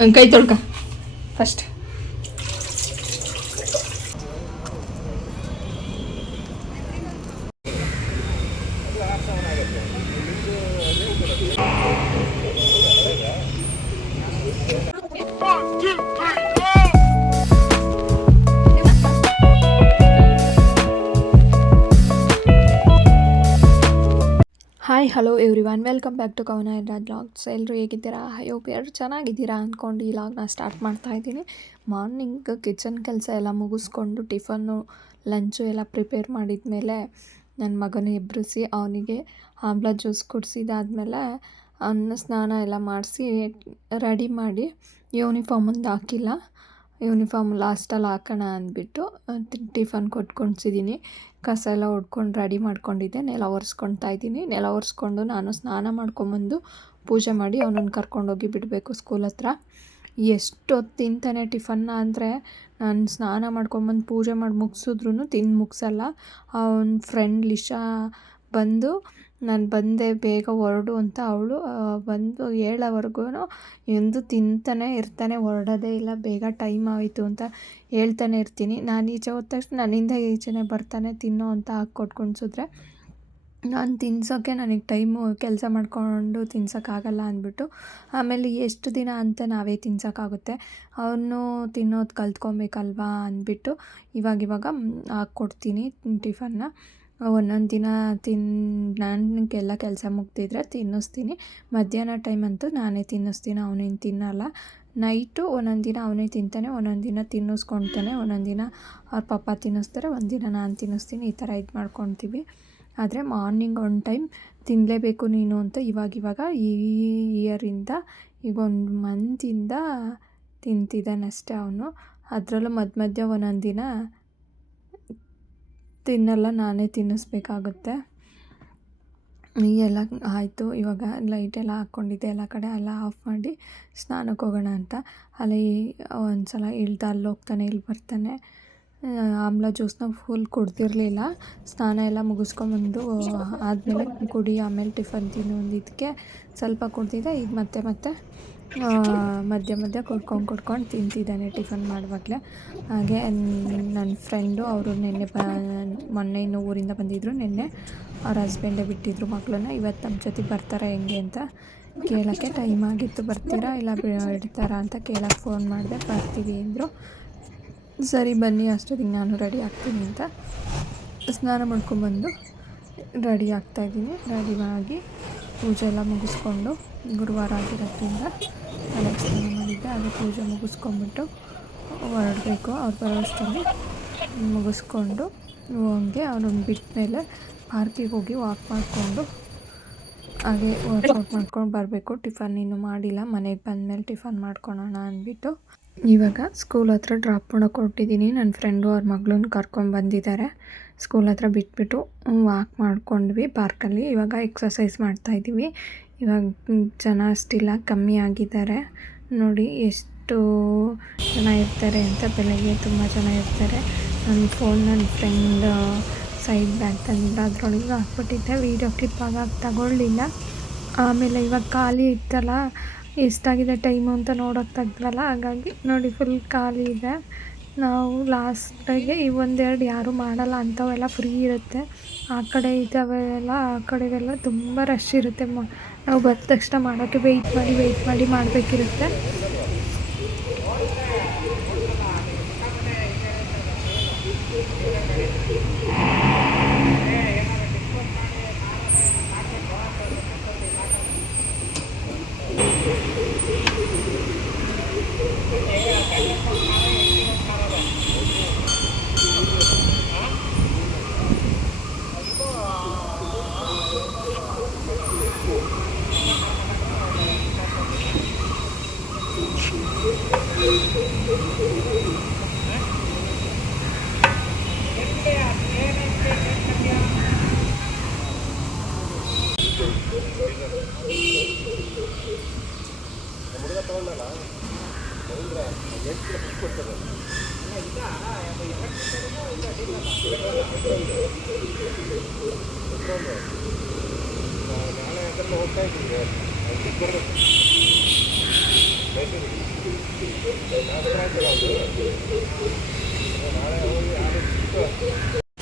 ಕೈ ತೊಳ್ಕ first. Hi hello everyone, welcome back to Kavana Raj vlogs. ಎಲ್ಲರೂ ಹೇಗಿದ್ದೀರಾ? ಐ ಹೋಪ್ ಎಲ್ಲರೂ ಚೆನ್ನಾಗಿದ್ದೀರಾ ಅಂದ್ಕೊಂಡು ಈ ವ್ಲಾಗ್ನ ಸ್ಟಾರ್ಟ್ ಮಾಡ್ತಾಯಿದ್ದೀನಿ. ಮಾರ್ನಿಂಗ್ ಕಿಚನ್ ಕೆಲಸ ಎಲ್ಲ ಮುಗಿಸ್ಕೊಂಡು ಟಿಫನ್ನು ಲಂಚು ಎಲ್ಲ ಪ್ರಿಪೇರ್ ಮಾಡಿದ ಮೇಲೆ ನನ್ನ ಮಗನ ಎಬ್ಬರಿಸಿ ಅವನಿಗೆ ಆಮ್ಲ ಜ್ಯೂಸ್ ಕುಡಿಸಿದಾದ್ಮೇಲೆ ಅವನ್ನ ಸ್ನಾನ ಎಲ್ಲ ಮಾಡಿಸಿ ರೆಡಿ ಮಾಡಿ ಯೂನಿಫಾರ್ಮ್ ಒಂದು ಹಾಕಿಲ್ಲ, ಯೂನಿಫಾರ್ಮ್ ಲಾಸ್ಟಲ್ಲಿ ಹಾಕೋಣ ಅಂದ್ಬಿಟ್ಟು ಟಿಫನ್ ಕೊಟ್ಕೊಳ್ಸಿದ್ದೀನಿ. ಕಸ ಎಲ್ಲ ಹೊಡ್ಕೊಂಡು ರೆಡಿ ಮಾಡ್ಕೊಂಡಿದ್ದೆ. ನೆಲ ಒರೆಸ್ಕೊಳ್ತಾ ಇದ್ದೀನಿ. ನೆಲ ಒರೆಸ್ಕೊಂಡು ನಾನು ಸ್ನಾನ ಮಾಡ್ಕೊಂಬಂದು ಪೂಜೆ ಮಾಡಿ ಅವನನ್ನು ಕರ್ಕೊಂಡೋಗಿ ಬಿಡಬೇಕು ಸ್ಕೂಲ್ ಹತ್ರ. ಎಷ್ಟೊತ್ತು ತಿಂತಾನೆ ಟಿಫನ್ನ ಅಂದರೆ, ನಾನು ಸ್ನಾನ ಮಾಡ್ಕೊಂಬಂದು ಪೂಜೆ ಮಾಡಿ ಮುಗಿಸಿದ್ರೂ ತಿಂದು ಮುಗಿಸಲ್ಲ. ಅವನ ಫ್ರೆಂಡ್ ಲಿಶಾ ಬಂದು ನಾನು ಬಂದೆ ಬೇಗ ಹೊರಡು ಅಂತ ಅವಳು ಬಂದು ಹೇಳೋವರೆಗೂ ಎಂದು ತಿಂತಾನೆ ಇರ್ತಾನೆ, ಹೊರಡೋದೇ ಇಲ್ಲ. ಬೇಗ ಟೈಮ್ ಆಯಿತು ಅಂತ ಹೇಳ್ತಾನೆ ಇರ್ತೀನಿ. ನಾನು ಈಚೆ ಹೋದ ತಕ್ಷಣ ನನ್ನಿಂದ ಈಚೆನೇ ಬರ್ತಾನೆ ತಿನ್ನೋ ಅಂತ ಹಾಕ್ಕೊಟ್ಕೊಂಡ್ಸಿದ್ರೆ, ನಾನು ತಿನ್ಸೋಕ್ಕೆ ನನಗೆ ಟೈಮು ಕೆಲಸ ಮಾಡಿಕೊಂಡು ತಿನ್ಸೋಕ್ಕಾಗಲ್ಲ ಅಂದ್ಬಿಟ್ಟು, ಆಮೇಲೆ ಎಷ್ಟು ದಿನ ಅಂತ ನಾವೇ ತಿನ್ಸೋಕ್ಕಾಗುತ್ತೆ, ಅವನು ತಿನ್ನೋದು ಕಲ್ತ್ಕೊಬೇಕಲ್ವಾ ಅಂದ್ಬಿಟ್ಟು ಇವಾಗ ಹಾಕ್ಕೊಡ್ತೀನಿ ಟಿಫನ್ನ. ಒಂದೊಂದು ದಿನ ನನಗೆಲ್ಲ ಕೆಲಸ ಮುಗ್ದಿದ್ರೆ ತಿನ್ನಿಸ್ತೀನಿ. ಮಧ್ಯಾಹ್ನ ಟೈಮ್ ಅಂತೂ ನಾನೇ ತಿನ್ನಿಸ್ತೀನಿ, ಅವನೇನು ತಿನ್ನಲ್ಲ. ನೈಟು ಒಂದೊಂದು ದಿನ ಅವನೇ ತಿಂತಾನೆ, ಒಂದೊಂದು ದಿನ ತಿನ್ನಿಸ್ಕೊಳ್ತಾನೆ, ಒಂದೊಂದು ದಿನ ಅವ್ರ ಪಪ್ಪ ತಿನ್ನಿಸ್ತಾರೆ, ಒಂದಿನ ನಾನು ತಿನ್ನಿಸ್ತೀನಿ. ಈ ಥರ ಇದು ಮಾಡ್ಕೊತೀವಿ. ಆದರೆ ಮಾರ್ನಿಂಗ್ ಒಂದು ಟೈಮ್ ತಿನ್ನಲೇಬೇಕು ನೀನು ಅಂತ ಇವಾಗ ಈ ಇಯರಿಂದ ಈಗ 1 ಮಂತಿಂದ ತಿಂತಿದ್ದಾನಷ್ಟೇ ಅವನು. ಅದರಲ್ಲೂ ಮಧ್ಯ ಒಂದೊಂದು ದಿನ ತಿನ್ನಲ್ಲ, ನಾನೇ ತಿನ್ನಿಸ್ಬೇಕಾಗುತ್ತೆ. ಎಲ್ಲ ಆಯಿತು. ಇವಾಗ ಲೈಟೆಲ್ಲ ಹಾಕ್ಕೊಂಡಿದ್ದೆ, ಎಲ್ಲ ಕಡೆ ಎಲ್ಲ ಆಫ್ ಮಾಡಿ ಸ್ನಾನಕ್ಕೆ ಹೋಗೋಣ ಅಂತ. ಅಲ್ಲಿ ಒಂದು ಸಲ ಇಳ್ದು ಅಲ್ಲಿ ಹೋಗ್ತಾನೆ, ಇಲ್ಲಿ ಬರ್ತಾನೆ. ಆಮ್ಲ ಜ್ಯೂಸನ್ನ ಫುಲ್ ಕುಡ್ದಿರಲಿಲ್ಲ. ಸ್ನಾನ ಎಲ್ಲ ಮುಗಿಸ್ಕೊಂಬಂದು ಆದಮೇಲೆ ಕುಡಿ, ಆಮೇಲೆ ಟಿಫನ್ ತಿನ್ನು ಅಂದಿದ್ದಕ್ಕೆ ಸ್ವಲ್ಪ ಕುಡ್ದಿದ್ದೆ. ಈಗ ಮತ್ತೆ ಮಧ್ಯ ಕುಡ್ಕೊಂಡು ತಿಂತಿದ್ದಾನೆ ಟಿಫನ್ ಮಾಡುವಾಗಲೇ. ಹಾಗೆ ನನ್ನ ಫ್ರೆಂಡು ಅವರು ಮೊನ್ನೆ ಇನ್ನೂ ಊರಿಂದ ಬಂದಿದ್ದರು. ನಿನ್ನೆ ಅವ್ರ ಹಸ್ಬೆಂಡೇ ಬಿಟ್ಟಿದ್ರು ಮಕ್ಕಳನ್ನ. ಇವತ್ತು ನಮ್ಮ ಜೊತೆ ಬರ್ತಾರಾ ಹೆಂಗೆ ಅಂತ ಕೇಳೋಕ್ಕೆ ಟೈಮ್ ಆಗಿತ್ತು. ಬರ್ತೀರಾ ಇಲ್ಲ ಬಿಡ್ತಾರಾ ಅಂತ ಕೇಳೋಕ್ಕೆ ಫೋನ್ ಮಾಡಿದೆ. ಬರ್ತೀವಿ ಅಂದರು. ಸರಿ ಬನ್ನಿ, ಅಷ್ಟೊತ್ತಿಗೆ ನಾನು ರೆಡಿ ಆಗ್ತೀನಿ ಅಂತ ಸ್ನಾನ ಮಾಡ್ಕೊಂಬಂದು ರೆಡಿ ಆಗ್ತಾಯಿದ್ದೀನಿ. ರೆಡಿ ಆಗಿ ಪೂಜೆ ಎಲ್ಲ ಮುಗಿಸ್ಕೊಂಡು, ಗುರುವಾರ ಆಗಿರೋದ್ರಿಂದ ತಲೆಗೆ ಸ್ನಾನ ಮಾಡಿದ್ದೆ. ಹಾಗೆ ಪೂಜೆ ಮುಗಿಸ್ಕೊಂಬಿಟ್ಟು ಹೊರಡಬೇಕು. ಅವ್ರು ಬರೋಷ್ಟರಲ್ಲಿ ಮುಗಿಸ್ಕೊಂಡು ಹಂಗೆ ಅವ್ರನ್ನ ಬಿಟ್ಟ ಮೇಲೆ ಪಾರ್ಕಿಗೆ ಹೋಗಿ ವಾಕ್ ಮಾಡಿಕೊಂಡು ಹಾಗೆ ವರ್ಕೌಟ್ ಮಾಡ್ಕೊಂಡು ಬರಬೇಕು. ಟಿಫನ್ ಇನ್ನೂ ಮಾಡಿಲ್ಲ, ಮನೆಗೆ ಬಂದಮೇಲೆ ಟಿಫನ್ ಮಾಡ್ಕೊಳೋಣ ಅಂದ್ಬಿಟ್ಟು ಇವಾಗ ಸ್ಕೂಲ್ ಹತ್ರ ಡ್ರಾಪ್ ಮಾಡೋಕೆ ಹೊರಟಿದ್ದೀನಿ. ನನ್ನ ಫ್ರೆಂಡು ಅವ್ರ ಮಗಳನ್ನ ಕರ್ಕೊಂಡ್ಬಂದಿದ್ದಾರೆ. ಸ್ಕೂಲ್ ಹತ್ರ ಬಿಟ್ಬಿಟ್ಟು ವಾಕ್ ಮಾಡ್ಕೊಂಡ್ವಿ ಪಾರ್ಕಲ್ಲಿ. ಇವಾಗ ಎಕ್ಸಸೈಸ್ ಮಾಡ್ತಾಯಿದ್ದೀವಿ. ಇವಾಗ ಜನ ಅಷ್ಟಿಲ್ಲ, ಕಮ್ಮಿ ಆಗಿದ್ದಾರೆ. ನೋಡಿ ಎಷ್ಟು ಜನ ಇರ್ತಾರೆ ಅಂತ. ಬೆಳಗ್ಗೆ ತುಂಬ ಜನ ಇರ್ತಾರೆ. ನನ್ನ ಫೋನ್ ನನ್ನ ಫ್ರೆಂಡ್ ಸೈಡ್ ಬ್ಯಾಗ್ ತಂದಿದ್ದ, ಅದರೊಳಗೆ ಹಾಕ್ಬಿಟ್ಟಿದ್ದೆ. ವೀಡಿಯೋ ಕ್ಲಿಪ್ ತಗೊಳ್ಳಿಲ್ಲ. ಆಮೇಲೆ ಇವಾಗ ಖಾಲಿ ಇತ್ತಲ್ಲ, ಎಷ್ಟಾಗಿದೆ ಟೈಮು ಅಂತ ನೋಡೋಕ್ಕೆ ತೆಗ್ದ್ವಲ್ಲ, ಹಾಗಾಗಿ ನೋಡಿ ಫುಲ್ ಖಾಲಿ ಇದೆ. ನಾವು ಲಾಸ್ಟಿಗೆ ಈ 1-2 ಯಾರೂ ಮಾಡಲ್ಲ, ಅಂಥವೆಲ್ಲ ಫ್ರೀ ಇರುತ್ತೆ. ಆ ಕಡೆ ಇದ್ದಾವೆಲ್ಲ, ಆ ಕಡೆಗೆಲ್ಲ ತುಂಬ ರಶ್ ಇರುತ್ತೆ. ನಾವು ಬಂದ ತಕ್ಷಣ ಮಾಡೋಕ್ಕೆ ವೆಯ್ಟ್ ಮಾಡಿ ಮಾಡಬೇಕಿರುತ್ತೆ.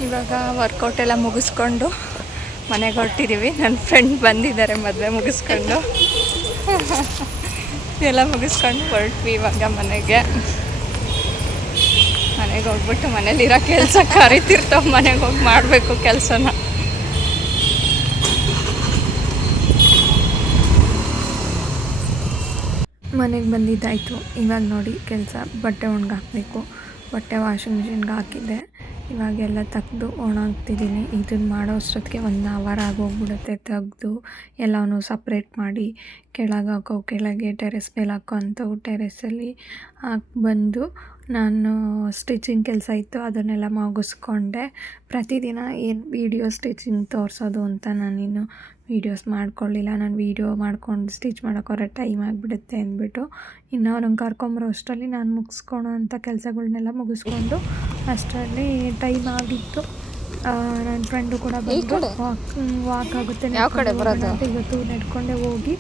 ಇವಾಗ ವರ್ಕೌಟ್ ಎಲ್ಲ ಮುಗಿಸ್ಕೊಂಡು ಮನೆಗೆ ಹೊರಟಿದ್ದೀವಿ. ನನ್ನ ಫ್ರೆಂಡ್ ಬಂದಿದ್ದಾರೆ ಮದುವೆ ಮುಗಿಸ್ಕೊಂಡು. ಎಲ್ಲ ಮುಗಿಸ್ಕೊಂಡು ಹೊರಟ್ವಿ ಇವಾಗ ಮನೆಗೆ ಹೋಗ್ಬಿಟ್ಟು ಮನೇಲಿರೋ ಕೆಲಸ ಕರಿತಿರ್ತಾವೆ, ಮನೆಗೆ ಹೋಗಿ ಮಾಡಬೇಕು ಕೆಲಸನ. ಮನೆಗೆ ಬಂದಿದ್ದಾಯಿತು. ಇವಾಗ ನೋಡಿ ಕೆಲಸ, ಬಟ್ಟೆ ಒಣಗಾಕಬೇಕು. ಬಟ್ಟೆ ವಾಷಿಂಗ್ ಮಿಷಿನ್ಗೆ ಹಾಕಿದ್ದೆ, ಇವಾಗೆಲ್ಲ ತೆಗೆದು ಒಣಗ್ತಿದ್ದೀನಿ. ಇದನ್ನು ಮಾಡೋ ಅಷ್ಟೊತ್ತಿಗೆ 1 ಅವರ್ ಆಗೋಗ್ಬಿಡುತ್ತೆ. ತೆಗೆದು ಎಲ್ಲವೂ ಸಪ್ರೇಟ್ ಮಾಡಿ ಕೆಳಗೆ ಹಾಕೋ, ಕೆಳಗೆ ಟೆರೆಸ್ ಮೇಲೆ ಹಾಕೋ ಅಂಥವು ಟೆರೆಸಲ್ಲಿ ಹಾಕಿ ಬಂದು ನಾನು ಸ್ಟಿಚಿಂಗ್ ಕೆಲಸ ಇತ್ತು ಅದನ್ನೆಲ್ಲ ಮುಗಿಸ್ಕೊಂಡೆ. ಪ್ರತಿದಿನ ಏನು ವೀಡಿಯೋ ಸ್ಟಿಚಿಂಗ್ ತೋರಿಸೋದು ಅಂತ ನಾನಿನ್ನು ವೀಡಿಯೋಸ್ ಮಾಡ್ಕೊಳ್ಳಿಲ್ಲ. ನಾನು ವೀಡಿಯೋ ಮಾಡ್ಕೊಂಡು ಸ್ಟಿಚ್ ಮಾಡೋಕ್ಕೋರೆ ಟೈಮ್ ಆಗಿಬಿಡುತ್ತೆ ಅಂದ್ಬಿಟ್ಟು ಇನ್ನು ಅವ್ರನ್ನ ಕರ್ಕೊಂಬರೋ ಅಷ್ಟರಲ್ಲಿ ನಾನು ಮುಗಿಸ್ಕೊಳೋ ಅಂಥ ಕೆಲಸಗಳ್ನೆಲ್ಲ ಮುಗಿಸ್ಕೊಂಡು ಅಷ್ಟರಲ್ಲಿ ಟೈಮ್ ಆಗಿತ್ತು. ನನ್ನ ಫ್ರೆಂಡು ಕೂಡ ಬಂದು ವಾಕ್ ಆಗುತ್ತೆ, ಯಾವ ಕಡೆ ಬರೋದು ಇವತ್ತು ನಡ್ಕೊಂಡೆ ಹೋಗಿ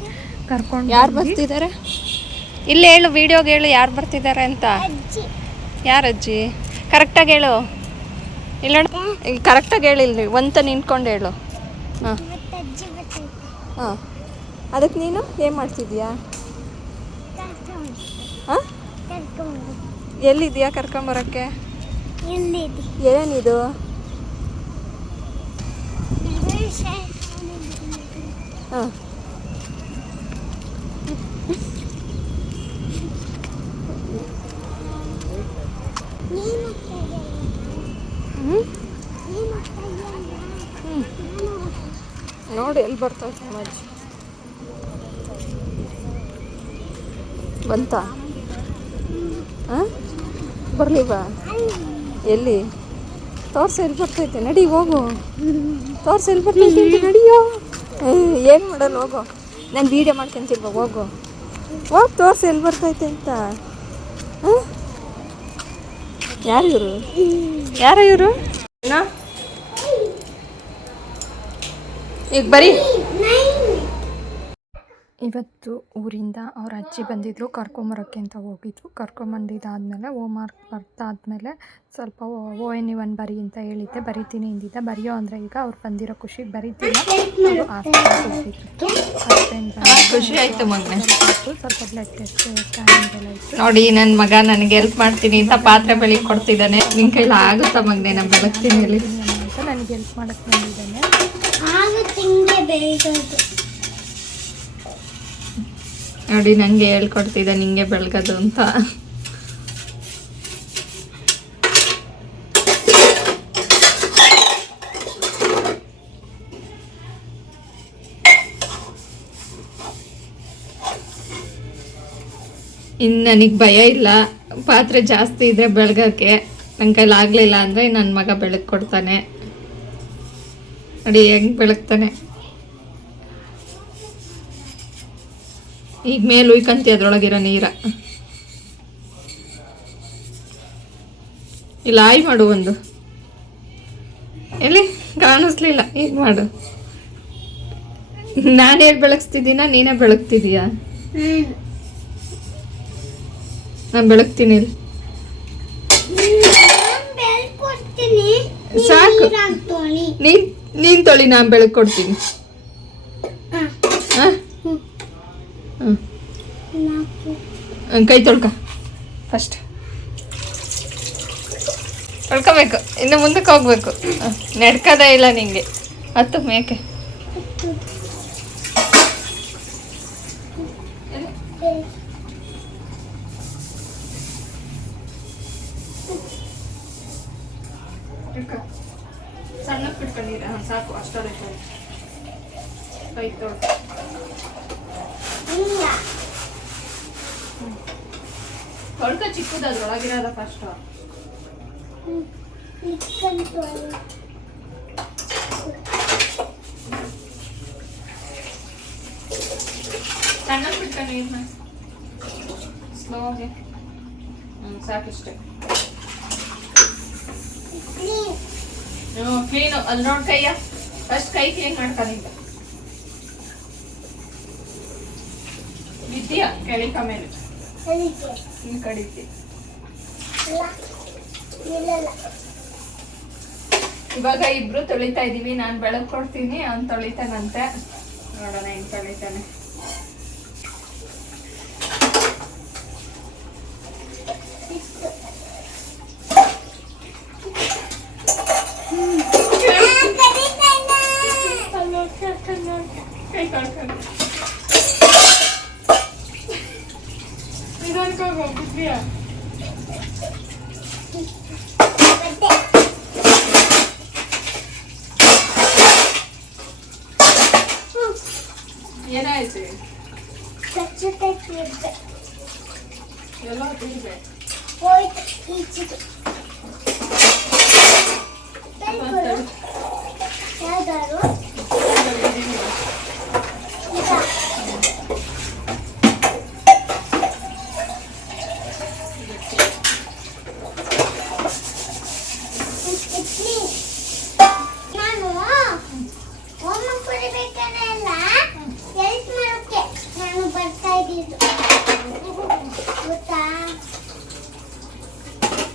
ಕರ್ಕೊಂಡು. ಯಾರು ಬರ್ತಿದ್ದಾರೆ ಇಲ್ಲಿ ಹೇಳು, ವೀಡಿಯೋಗೆ ಹೇಳು ಯಾರು ಬರ್ತಿದ್ದಾರೆ ಅಂತ. ಯಾರು ಅಜ್ಜಿ? ಕರೆಕ್ಟಾಗಿ ಹೇಳು. ಇಲ್ಲ ಕರೆಕ್ಟಾಗಿ ಹೇಳಿಲ್ಲ, ಒಂತ ನಿಂತ್ಕೊಂಡು ಹೇಳು. ಹಾಂ ಹಾಂ, ಅದಕ್ಕೆ ನೀನು ಏನು ಮಾಡ್ತಿದ್ಯಾ? ಹಾಂ, ಎಲ್ಲಿದೆಯಾ ಕರ್ಕೊಂಬರೋಕ್ಕೆ? ಏನಿದು? ಹಾಂ, ನೋಡಿ ಎಲ್ಲಿ ಬರ್ತೈತೆ ಅಜ್ಜಿ. ಬಂತ? ಹಾಂ, ಬರಲಿವಾ? ಎಲ್ಲಿ ತೋರ್ಸು, ಎಲ್ಲಿ ಬರ್ತೈತೆ? ನಡಿ ಹೋಗು, ತೋರ್ಸು ಎಲ್ಲಿ ಬರ್ತೈತೆ ಅಂತ. ನಡಿಯೋ, ಏನು ಮಾಡಲ್ಲ, ಹೋಗು. ನಾನು ವೀಡಿಯೋ ಮಾಡ್ಕೊಂತಿಲ್ವ, ಹೋಗು ಹೋಗಿ ತೋರ್ಸು ಎಲ್ಲಿ ಬರ್ತೈತೆ ಅಂತ. ಹಾಂ, ಯಾರು ಇವರು? ಯಾರ ಇವರು? ಈಗ ಬರೀ ಇವತ್ತು ಊರಿಂದ ಅವ್ರ ಅಜ್ಜಿ ಬಂದಿದ್ದರು, ಕರ್ಕೊಂಬರೋಕ್ಕೆ ಅಂತ ಹೋಗಿದ್ರು. ಕರ್ಕೊಂಬಂದಿದ್ದಾದಮೇಲೆ ಹೋಮ್ವರ್ಕ್ ಬರ್ತಾದಮೇಲೆ ಸ್ವಲ್ಪ ONE1 ಬರಿ ಅಂತ ಹೇಳಿದ್ದೆ, ಬರಿತೀನಿ ಎಂದಿದ್ದೆ. ಬರೆಯೋ ಅಂದರೆ ಈಗ ಅವ್ರು ಬಂದಿರೋ ಖುಷಿಗೆ ಬರೀತಿಲ್ಲ. ಖುಷಿ ಆಯಿತು ಮಗನೇ. ಸ್ವಲ್ಪ ಬ್ಲಡ್ ಟೆಸ್ಟ್ ಸ್ಕ್ಯಾನಿಂಗ್ ಎಲ್ಲ ಇತ್ತು. ನೋಡಿ ನನ್ನ ಮಗ ನನಗೆ ಹೆಲ್ಪ್ ಮಾಡ್ತೀನಿ ಅಂತ ಪಾತ್ರೆ ಬೆಳಿಗ್ಗೆ ಕೊಡ್ತಿದ್ದಾನೆ. ನಿನ್ನ ಕೈಲಿ ಆಗುತ್ತಾ ಮಗನೇ? ನಾನು ಬೆಳಗ್ತೀನಿ ಅಲ್ಲಿ ಅಂತ ನನಗೆ ಹೆಲ್ಪ್ ಮಾಡೋಕ್ಕೆ ಬಂದಿದ್ದಾನೆ. ನೋಡಿ ನನಗೆ ಹೇಳ್ಕೊಡ್ತಿದ್ದೆ ನಿಂಗೆ ಬೆಳಗೋದು ಅಂತ. ಇನ್ನು ನನಗೆ ಭಯ ಇಲ್ಲ, ಪಾತ್ರೆ ಜಾಸ್ತಿ ಇದ್ರೆ ಬೆಳಗಕ್ಕೆ. ನನ್ನ ಕೈಲಿ ಆಗಲಿಲ್ಲ ಅಂದರೆ ನನ್ನ ಮಗ ಬೆಳಗ್ಗೆ ಕೊಡ್ತಾನೆ. ನೋಡಿ ಹೆಂಗೆ ಬೆಳಗ್ತಾನೆ. ಈಗ ಮೇಲೆ ಉಯ್ಕಂತಿ ಅದ್ರೊಳಗಿರೋ ನೀರ. ಇಲ್ಲ ಆಯ್ ಮಾಡು ಒಂದು, ಎಲ್ಲಿ ಕಾಣಿಸ್ಲಿಲ್ಲ. ಈಗ ಮಾಡು. ನಾನು ಹೇಳಿ ಬೆಳಗ್ಸ್ತಿದ್ದೀನ, ನೀನೇ ಬೆಳಗ್ತಿದೀಯಾ? ನಾನು ಬೆಳಗ್ತೀನಿ. ಇಲ್ಲಿ ಸಾಕು, ನೀನ್ ತೊಳಿ, ನಾನು ಬೆಳಗ್ಗೆ ಕೊಡ್ತೀನಿ. ಕೈ ತೊಳ್ಕ ಫಸ್ಟ್, ತೊಳ್ಕೊಬೇಕು. ಇನ್ನು ಮುಂದಕ್ಕೆ ಹೋಗ್ಬೇಕು. ನಡ್ಕದೇ ಇಲ್ಲ ನಿಂಗೆ. ಹತ್ತು ಮೇಕೆ. ಸಣ್ಣ ಬಿಟ್ಕೊಂಡಿರ ಸಾಕು, ಅಷ್ಟೊಂದು ಕೈ ತೊಳ್ಕ. ತೊಳ್ಕ ಚಿಕ್ಕದ, ಅದ್ರೊಳಗಿರೋದ ಫಸ್ಟ್. ಸಣ್ಣ ಬಿಟ್ಕೊಂಡು ನೀರನ್ನ ಸ್ಲೋಗೆ. ಸಾಕಿಷ್ಟೆ. ಕ್ಲೀನು ಅಲ್ಲಿ ನೋಡಿ ಕೈಯ ಫಸ್ಟ್ ಕೈ ಕ್ಲೀನ್ ಮಾಡ್ಕೊಂಡಿದ್ದ ವಿದ್ಯಾ ಕೆಳಿಕ ಮೇಲೆ ಇಲ್ಲಿ ಕಡಿತಿ. ಇವಾಗ ಇಬ್ರು ತೊಳಿತಾ ಇದೀವಿ. ನಾನು ಬೆಳಕ್ ಕೊಡ್ತೀನಿ, ಅವ್ನು ತೊಳಿತಾನಂತೆ. ನೋಡೋಣ ಹೆಂಗ್ ತೊಳಿತಾನೆ. ಕೈ ಕಳ್ಕೊಂಡು ಇದನ್ಕೋಗ್ಬಿಟ್ರಿಯಾ? ಏನಾಯ್ತು? ಎಲ್ಲ ತಿರ್be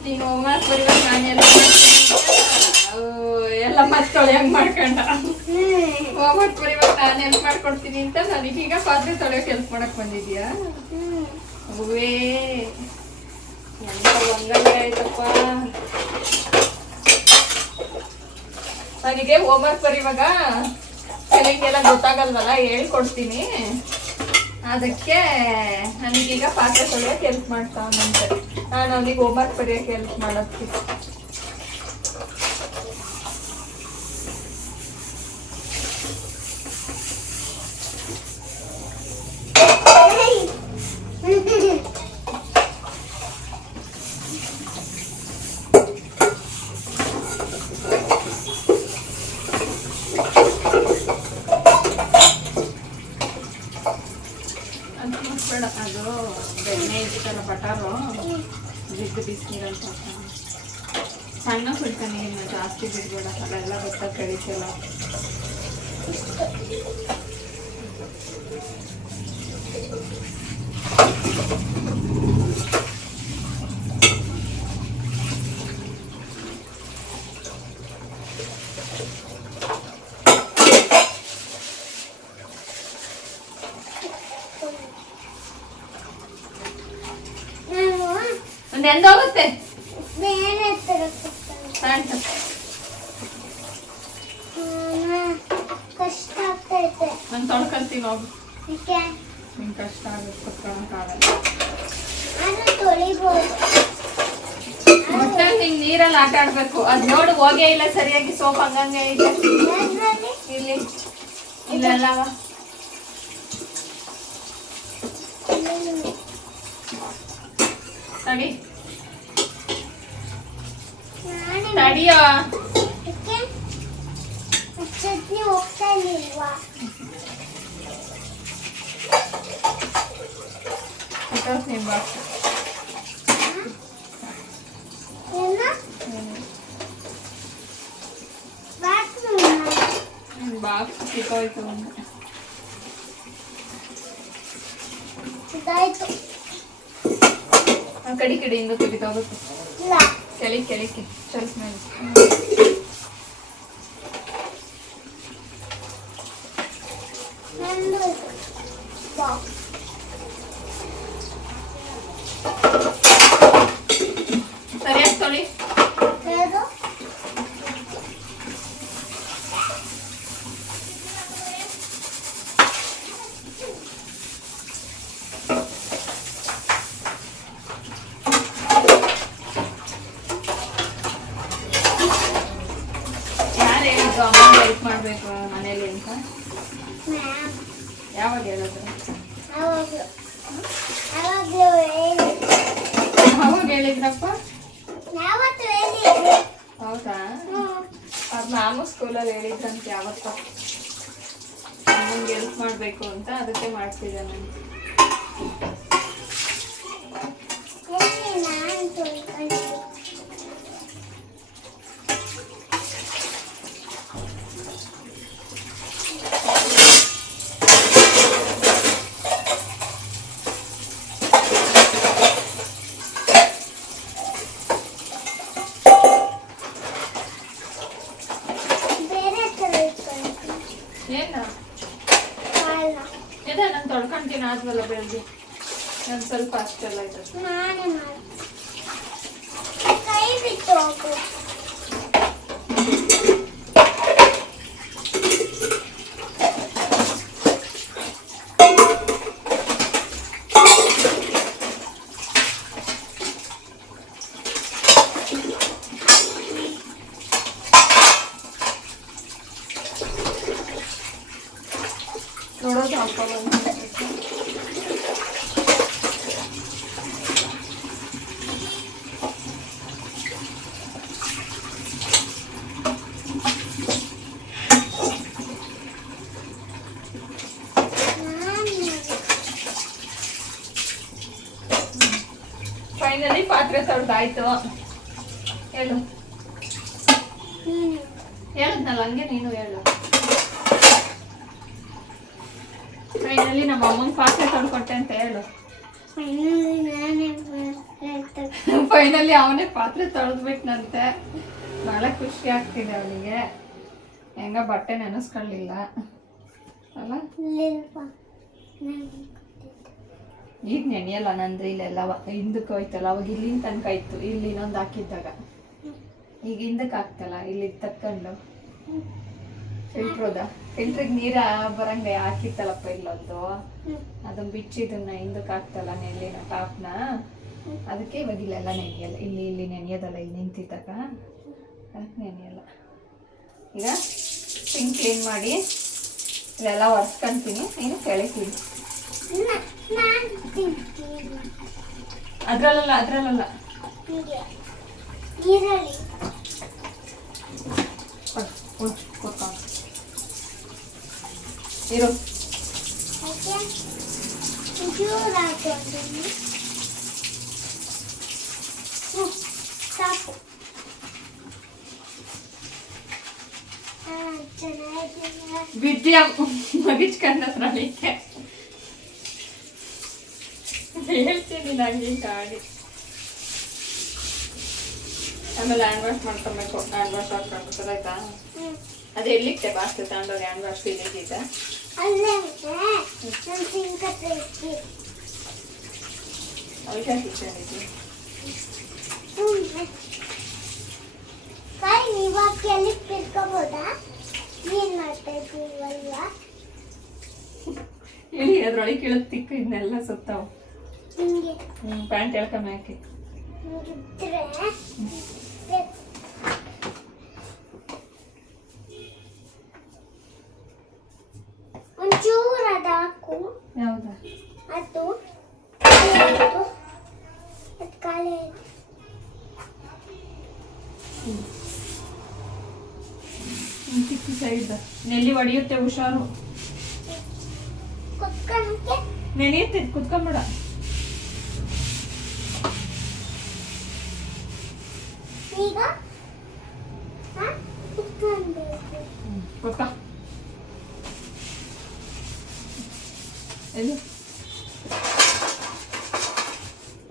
ನೀನು ಹೋಮ್ವರ್ಕ್ ಬರೀವಾಗ ನಾನು ಎಲ್ಲ ಮತ್ತೆ ತೊಳೆಯಂಗ್ ಮಾಡ್ಕೊಂಡ. ಹೋಮ್ವರ್ಕ್ ಬರೀವಾಗ ನಾನು ಹೆಲ್ಪ್ ಮಾಡ್ಕೊಡ್ತೀನಿ ಅಂತ ನನಗೀಗ ಪಾತ್ರೆ ತೊಳೆಯೋಕೆ ಹೆಲ್ಪ್ ಮಾಡಕ್ ಬಂದಿದ್ಯಾ? ಹೂವೇ ಎಂತ ಒಂದಲ್ಲ ಆಯ್ತಪ್ಪ. ನನಗೆ ಹೋಮ್ವರ್ಕ್ ಬರೀವಾಗ ಕೆಲಗೆಲ್ಲ ಗೊತ್ತಾಗಲ್ವಲ್ಲ, ಹೇಳ್ಕೊಡ್ತೀನಿ. ಅದಕ್ಕೆ ನನಗೀಗ ಪಾತ್ರೆ ತೊಳೆಯೋಕೆ ಹೆಲ್ಪ್ ಮಾಡ್ತಾವಂತೆ. ನಾನು ಅವನಿಗೆ ಹೋಮ್ವರ್ಕ್ ಬರೆಯೋಕೆ ಹೆಲ್ಪ್ ಮಾಡೋದಕ್ಕೆ. ಬೇಡ, ಅದು ಬೆಣ್ಣೆ ಇರ್ತಲ್ಲ ಬಟಾರು, ಬಿದ್ದು ಬಿಸಿನೀರಂತ ಸಣ್ಣ ಬಿಡ್ತಾನೆ. ಇನ್ನು ಜಾಸ್ತಿ ಬಿಡ್ಬೇಡ, ಅದೆಲ್ಲ ಗೊತ್ತಾಗ ಕಡಿತಲ್ಲ. ಒಂದು ಎಂದೋಗುತ್ತೆ ಕಷ್ಟ ಆಗ್ತೈತೆ. ನಾನು ತೊಳ್ಕೊಂತೀನಿ ಹೋಗು. ನಿಂಗೆ ಕಷ್ಟ ಆಗುತ್ತೆ ಕುತ್ಕೊಳಕ್ಕಾಗಲ್ಲ. ಮತ್ತೆ ಹಿಂಗೆ ನೀರಲ್ಲಿ ಆಟ ಆಡ್ಬೇಕು. ಅದು ನೋಡು ಹೋಗೇ ಇಲ್ಲ ಸರಿಯಾಗಿ, ಸೋಪ್ ಹಂಗಂಗೆ ಇದೆ. ಇಲ್ಲಿ ಇಲ್ಲಲ್ಲವ ತಡಿ ತಡಿಯೋ. ಚಟ್ನಿ ಹೋಗ್ತಾ ಇಲ್ವಾ? ಬಾಕ್ಸ್ ಸಿಕ್ಕೋಯ್ತು. ಇದಾಯ್ತು. ಕಡಿ ಕಡೆಯಿಂದ ತೆಗಿತೋಗುತ್ತೆ. ಕೆಳಿಕ್ಕೆ ಸ್ವಲ್ಪ ಮೇಲೆ ಸರಿಯಾಗಿ ತೊಳಿ. ಯಾರು ಹೇಳಿದ್ರು ಅಮ್ಮ ಹೆಲ್ಪ್ ಮಾಡ್ಬೇಕು ಮನೇಲಿ ಅಂತ? ಯಾವಾಗ ಹೇಳಿದ್ರು? ಅವಾಗ ಹೇಳಿದ್ರಪ್ಪ. ಹೌದಾ? ಅದು ನಾನು ಸ್ಕೂಲಲ್ಲಿ ಹೇಳಿದ್ರಂತೆ ಯಾವತ್ತ ಅಮ್ಮಂಗೆ ಹೆಲ್ಪ್ ಮಾಡಬೇಕು ಅಂತ, ಅದಕ್ಕೆ ಮಾಡ್ತಿದ್ದೆ ನಾನು. ನಾನು ತೊಳ್ಕೊಂತೀನಿ ಆದ್ವಲ್ಲ ಬೆಳಗ್ಗೆ ನಾನು ಸ್ವಲ್ಪ ಅಷ್ಟೆಲ್ಲ ಇದೆ. ನಾನೇ ಮಾಡ್ತೀನಿ. ಕೈ ಬಿಟ್ಟು ಹೋಗು. ನೋಡೋದು ಹಬ್ಬ ಬಂದು ಫೈನಲಿ ಪಾತ್ರೆ ತೊಳ್ದಾಯ್ತು. ಹೇಳು ಹೇಳದ್ನಲ್ಲ ಹಂಗೆ ನೀನು ಹೇಳು. ಫೈನಲಿ ನಮ್ಮ ಅಮ್ಮಂಗೆ ಪಾತ್ರೆ ತೊಳ್ಕೊಟ್ಟೆ ಅಂತ ಹೇಳು. ಫೈನಲಿ ಅವನೇ ಪಾತ್ರೆ ತೊಳೆದ್ಬಿಟ್ನಂತೆ. ಭಾಳ ಖುಷಿ ಆಗ್ತಿದೆ ಅವನಿಗೆ. ಹೆಂಗ ಬಟ್ಟೆ ನೆನೆಸ್ಕೊಳ್ಳಿಲ್ಲ ಅಲ್ಲ. ಈಗ ನೆನೆಯಲ್ಲ ನಂದು ಇಲ್ಲೆಲ್ಲ ಹಿಂದಕ್ಕೆ ಹೋಯ್ತಲ್ಲ. ಅವಾಗ ಇಲ್ಲಿನ ತನಕ ಇತ್ತು, ಇಲ್ಲಿ ಇನ್ನೊಂದು ಹಾಕಿದ್ದಾಗ. ಈಗ ಹಿಂದಕ್ಕೆ ಹಾಕ್ತಲ್ಲ, ಇಲ್ಲಿ ತಕ್ಕೊಂಡು ಫಿಲ್ಟ್ರಿಗೆ ನೀರು ಬರಂಗೆ ಹಾಕಿತ್ತಲ್ಲಪ್ಪ ಇಲ್ಲೊಂದು, ಅದನ್ನ ಬಿಚ್ಚಿದನ್ನ ಹಿಂದಕ್ಕೆ ಹಾಕ್ತಲ್ಲ ನೆಲ್ಲಿನ ಟಾಪ್ನ. ಅದಕ್ಕೆ ಇವಾಗ ಇಲ್ಲೆಲ್ಲ ನೆನೆಯಲ್ಲ. ಇಲ್ಲಿ ನೆನೆಯೋದಲ್ಲ, ಇಲ್ಲಿ ನಿಂತಿದ್ದಾಗ ಅದಕ್ಕೆ ನೆನೆಯಲ್ಲ. ಈಗ ಸಿಂಕ್ ಕ್ಲೀನ್ ಮಾಡಿ ಇಲ್ಲೆಲ್ಲ ಒರೆಸ್ಕೊಂತೀನಿ. ನೀನು ಕೆಳತೀನಿ. ಅದ್ರಲ್ಲ ಇರು. ವಿದ್ಯಾ ಮಗಿಚ್ಕೊಂಡ್ರಲಿಕ್ಕೆ ಹೇಳ್ತೀನಿ ನಂಗೆ ಗಾಡಿ. ಆಮೇಲೆ ಹ್ಯಾಂಡ್ ವಾಶ್ ಮಾಡ್ಕೊಬೇಕು. ಹ್ಯಾಂಡ್ ವಾಶ್ ಹಾಕ್ಬೇಕು ಆಯ್ತಾ. ಅದು ಎಲ್ಲಿಕ್ಕೆ ಬಾಸ್ತು ತಗೊಂಡೋಗಿ ಹ್ಯಾಂಡ್ ವಾಶ್ ಇಲ್ಲಿದ್ದ ಅದಕ್ಕೆ ಕಿಚನ್ ಇಲ್ಲಿ ಅದ್ರೊಳಗೆ ಕೀಳಕ್ ತಿಕ್ಕು ಇದನ್ನೆಲ್ಲ ಸುತ್ತಾವ. ಪ್ಯಾಂಟ್ ಹೇಳ್ಕೊಂಬ ಯಾಕೆ ಒಂಚೂರು ಅದು ಹಾಕು. ಯಾವ್ದಾ ಅದು ಕಾಲೇ ತಿಕ್ಕಿ ಸೈಡ್ ನೆಲ್ಲಿ ಹೊಡಿಯುತ್ತೆ, ಹುಷಾರು. ಕುತ್ಕೊಂಡ್ರೆ ನೆನೆಯುತ್ತೆ, ಕುತ್ಕೊಂಬಿಡ. ಈಗ ಕುತ್ಕೊಳ್ಬೇಕು. ಕುತ್ಕ ಎಲ್ಲಿ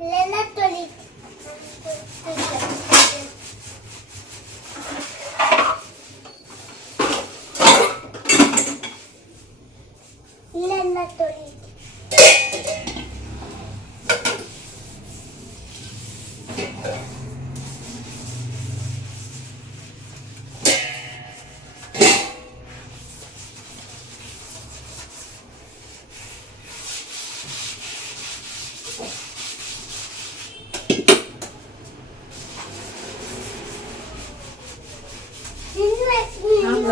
ಇಲ್ಲೆಲ್ಲ ತೊಳಿ. ಇಲ್ಲೆಲ್ಲ ತೊಳಿ.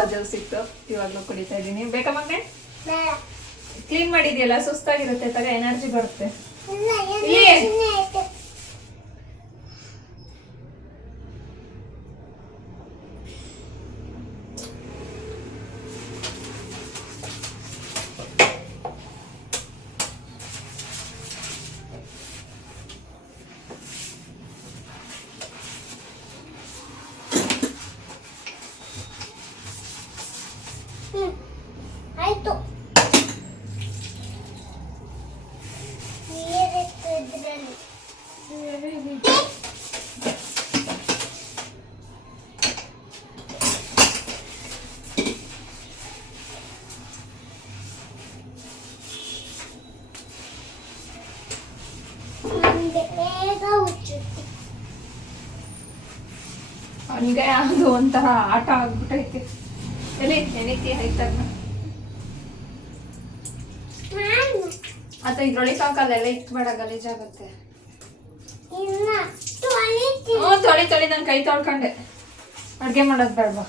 ರಜಲ್ ಸಿಕ್ತು, ಇವಾಗಲೂ ಕುಡಿತಾ ಇದ್ದೀನಿ. ಬೇಕಾ ಮಗನೆ? ಬೇಡ. ಕ್ಲೀನ್ ಮಾಡಿದ್ಯಲ್ಲ, ಸುಸ್ತಾಗಿರುತ್ತೆ, ತಗ ಎನರ್ಜಿ ಬರುತ್ತೆ. ಇಲ್ಲ, ಇಲ್ಲಿ. ಸುಮ್ನೆ ಆಯ್ತು. ಆಯ್ತು. ನೀರಿತ್ತು ಇದ್ರಲ್ಲಿ. ಅವನಿಗೆ ಅದು ಒಂಥರ ಆಟ ಆಗ್ಬಿಟ್ಟೈತೆ. ಎಲ್ಲಿ ನೆನಕಿ ಆಯ್ತಾಗ ಅಥವಾ ಇದ್ರೊಳಗೆ ಹಾಕಲ್ಲೆಲ್ಲ ಇಟ್ಬೇಡ, ಗಲೀಜಾಗುತ್ತೆ. ಇಲ್ಲ ತೊಳಿತೀನಿ. ಹ್ಞೂ ತೊಳಿ ನಾನು ಕೈ ತೊಳ್ಕೊಂಡೆ. ಅಡುಗೆ ಮಾಡೋದು ಬೇಡವಾ?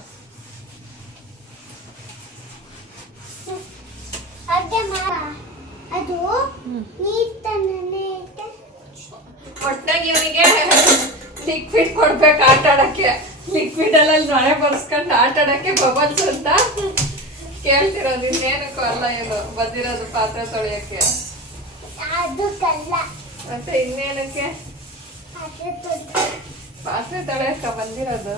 ಅಡ್ಗೆ ಮಾಡ ಅದು ನೀರ್ ತಣ್ಣನೆ ಐತೆ. ಒಟ್ನಾಗ ಇವನಿಗೆ ಲಿಕ್ವಿಡ್ ಕೊಡ್ಬೇಕು ಆಟ ಆಡಕ್ಕೆ. ಲಿಕ್ವಿಡ್ ಎಲ್ಲ ಮಳೆ ಬರ್ಸ್ಕೊಂಡು ಆಟ ಆಡಕ್ಕೆ ಬಬಲ್ಸ್ ಅಂತ ಕೇಳ್ತಿರೋದು. ಇನ್ನೇನಕ್ಕೂ ಅಲ್ಲ ಏನು ಬಂದಿರೋದು ಪಾತ್ರೆ ತೊಳೆಯಕ್ಕೆ. ಅದು ಕಲ್ಲ. ಮತ್ತೆ ಇನ್ನೇನಕ್ಕೆ ಅದು ಪಾತ್ರೆ ತೊಳೆಯಕ್ಕೆ ಬಂದಿರೋದು?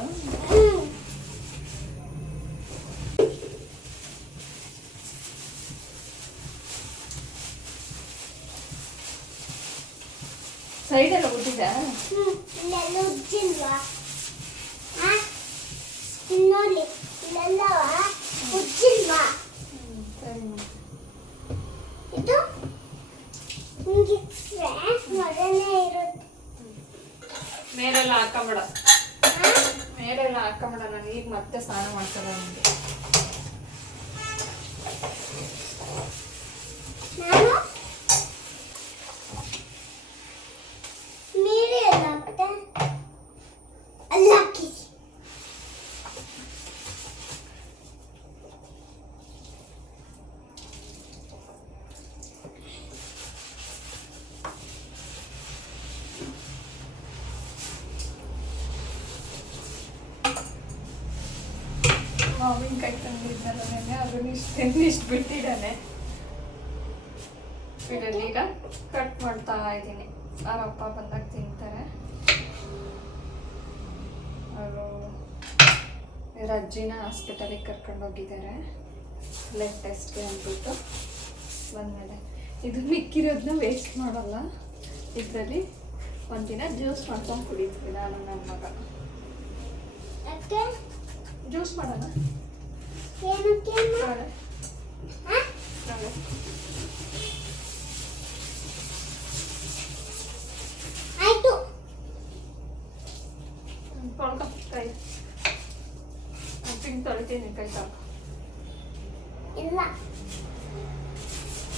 ಸೈಡೆಲ್ಲ ಉದ್ದಿದೆ. ಇಲ್ಲೆಲ್ಲ ಉಜ್ಜಿಲ್ವಾ? ನೋಡಿ ಇಲ್ಲೆಲ್ಲವ ಉಜ್ಜಿಲ್ವಾ? ಸರಿ. ಇದು ಹಿಂಗಿಟ್ರೆ ಮೊದಲನೇ ಇರುತ್ತೆ. ಮೇಲೆಲ್ಲ ಹಾಕಬೇಡ, ಮೇಲೆಲ್ಲ ಹಾಕಬೇಡ. ನಾನು ಈಗ ಮತ್ತೆ ಸ್ನಾನ ಮಾಡ್ತಾರೆ ನನಗೆ. ನಾನು ಮೇಲೆ ಎಲ್ಲ ಹಾಕ್ತೆ ಅಲ್ಲ ಹಾಕಿ. ಮಾವಿನಕಾಯಿ ತಂದಿದ್ದಲ್ಲ ನೆನ್ನೆ, ಅದನ್ನ ಇಷ್ಟು ಬಿಟ್ಟಿದ್ದಾನೆ. ಇದರಲ್ಲಿ ಈಗ ಕಟ್ ಮಾಡ್ತಾ ಇದ್ದೀನಿ. ಅವರಪ್ಪ ಬಂದಾಗ ತಿಂತಾರೆ. ಅವರು ಇವ್ರ ಅಜ್ಜಿನ ಹಾಸ್ಪಿಟಲಿಗೆ ಕರ್ಕೊಂಡು ಹೋಗಿದ್ದಾರೆ ಬ್ಲಡ್ ಟೆಸ್ಟ್ಗೆ ಅಂದ್ಬಿಟ್ಟು ಬಂದಮೇಲೆ. ಇದು ಮಿಕ್ಕಿರೋದನ್ನ ವೇಸ್ಟ್ ಮಾಡಲ್ಲ. ಇದರಲ್ಲಿ ಒಂದಿನ ಜ್ಯೂಸ್ ಮಾಡ್ಕೊಂಡು ಕುಡಿತೀವಿ ನಾನು ನನ್ನ ಮಗ. ಯಾಕೆ ಜ್ಯೂಸ್ ಮಾಡೋಣ. ಏನಕ್ಕೆ ನಾಳೆ ನಾಳೆ ಆಯ್ತು. ತೊಳ್ಕೊ ಕೈ. ಪಿಂಕ್ ತೊಳಿತೀನಿ, ಕೈ ಸಾಕು. ಇಲ್ಲ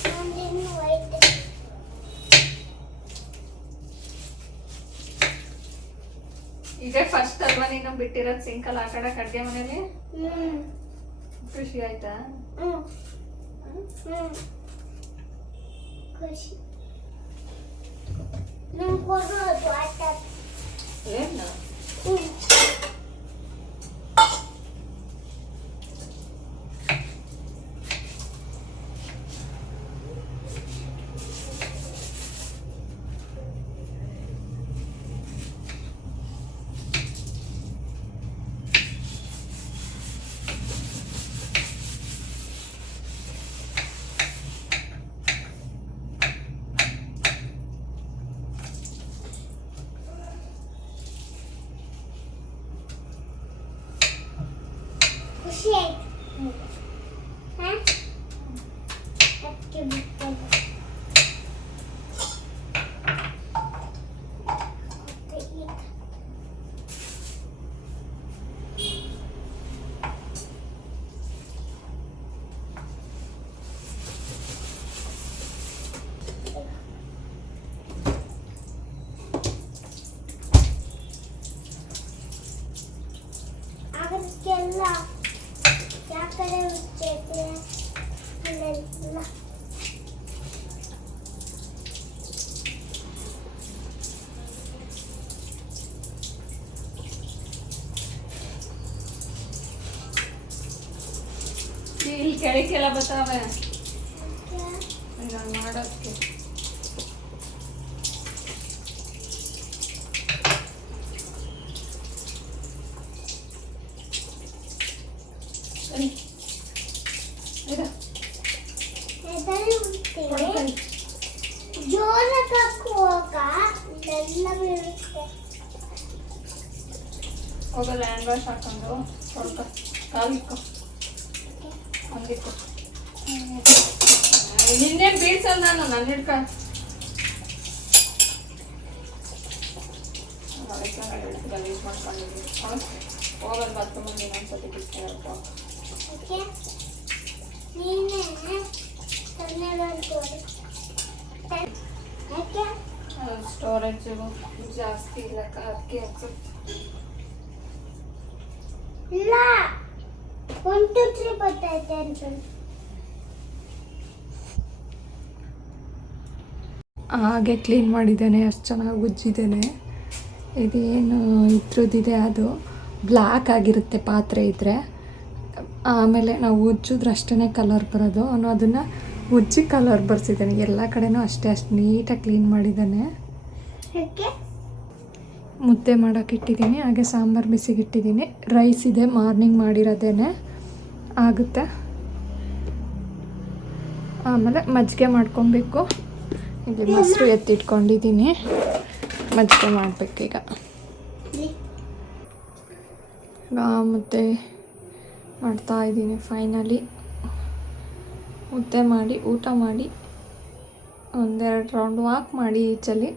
ನಂದಿನ್ನು ವೈಟ್. ಇದೇ ಫಸ್ಟ್ ಅಲ್ವಾ ನೀನು ಬಿಟ್ಟಿರೋದು ಸಿಂಕಲ್ ಆ ಕಡೆ ಅಡುಗೆ ಮನೇಲಿ? ಖುಷಿ ಆಯ್ತಾ? ಖುಷಿ. ನಂಗೆ ಕೊಡೋದು ಆಟ. ಏನು ಖುಷಿ ಆಯ್ತು. ಅದಕ್ಕೆ ಬಿಟ್ಟದ್ದು. ಅದಕ್ಕೆಲ್ಲ ಯಾಕಡೆ ಹುಚ್ಚೈತೆ ಅಲ್ಲೆಲ್ಲ. ಇಲ್ಲಿ ಕೆಳಕ್ಕೆಲ್ಲ ಬರ್ತಾವೆ ನಾನು ಮಾಡೋದಕ್ಕೆ. ಜೋರಾಗಿ ಹಾಕುವಾಗ ಇಲ್ಲೆಲ್ಲ ಬೀಳುತ್ತೆ. ಹೋಗಲ್ಲ ಹ್ಯಾಂಡ್ ವಾಶ್ ಹಾಕೊಂಡು ಸ್ವಲ್ಪ ಕಾಲಿಕ್ಕೋ ಹಂಗಿತ್ತು. ನಿನ್ನೇನು ಬೀಳ್ಸಲ್ಲ ನಾನು ಹಿಡ್ಕ. ಗಲೀಜ್ ಮಾಡ್ಕೊಂಡಿದ್ದೀನಿ. ಹೋಗಲ್ ಬಾತ್ರೂಮಲ್ಲಿ ಇನ್ನೊಂದ್ಸತಿ ಬಿಸ್ನೀರು ಓಕೆ ನೀನೇ ಸೊನ್ನೆ ಬರ್ತೀವಿ ಯಾಕೆ ಸ್ಟೋರೇಜ್ ಜಾಸ್ತಿ ಇಲ್ಲ ಅದಕ್ಕೆ ಅನ್ಸುತ್ತೆ. ಇಲ್ಲ 1 2 3 ಬರ್ತೈತೆ ಅಂತ ಹಾಗೆ ಕ್ಲೀನ್ ಮಾಡಿದ್ದೇನೆ, ಅಷ್ಟು ಚೆನ್ನಾಗಿ ಉಜ್ಜಿದ್ದೇನೆ. ಇದೇನು ಇದ್ರದ್ದಿದೆ ಅದು ಬ್ಲ್ಯಾಕ್ ಆಗಿರುತ್ತೆ ಪಾತ್ರೆ ಇದ್ದರೆ. ಆಮೇಲೆ ನಾವು ಉಜ್ಜಿದ್ರೆ ಅಷ್ಟೇ ಕಲರ್ ಬರೋದು. ಅವನು ಅದನ್ನು ಉಜ್ಜಿ ಕಲರ್ ಬರ್ಸಿದ್ದಾನೆ. ಎಲ್ಲ ಕಡೆನೂ ಅಷ್ಟೇ ಅಷ್ಟು ನೀಟಾಗಿ ಕ್ಲೀನ್ ಮಾಡಿದ್ದಾನೆ. ಯಾಕೆ ಮುದ್ದೆ ಮಾಡೋಕೆ ಇಟ್ಟಿದ್ದೀನಿ, ಹಾಗೆ ಸಾಂಬಾರು ಬಿಸಿಗಿಟ್ಟಿದ್ದೀನಿ. ರೈಸ್ ಇದೆ ಮಾರ್ನಿಂಗ್ ಮಾಡಿರೋದೇನೆ ಆಗುತ್ತೆ. ಆಮೇಲೆ ಮಜ್ಜಿಗೆ ಮಾಡ್ಕೊಬೇಕು. ಇಲ್ಲಿ ಮೊಸರು ಎತ್ತಿಟ್ಕೊಂಡಿದ್ದೀನಿ, ಮಜ್ಜಿಗೆ ಮಾಡಬೇಕೀಗ. ಮುದ್ದೆ ಮಾಡ್ತಾಯಿದ್ದೀನಿ. ಫೈನಲಿ ಮುದ್ದೆ ಮಾಡಿ ಊಟ ಮಾಡಿ 1-2 ರೌಂಡ್ ವಾಕ್ ಮಾಡಿ ಈಚಲ್ಲಿ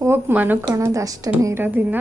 ಹೋಗಿ ಮನ್ಕೊಳ್ಳೋದು ಅಷ್ಟೇ ಇರೋದಿಲ್ಲ.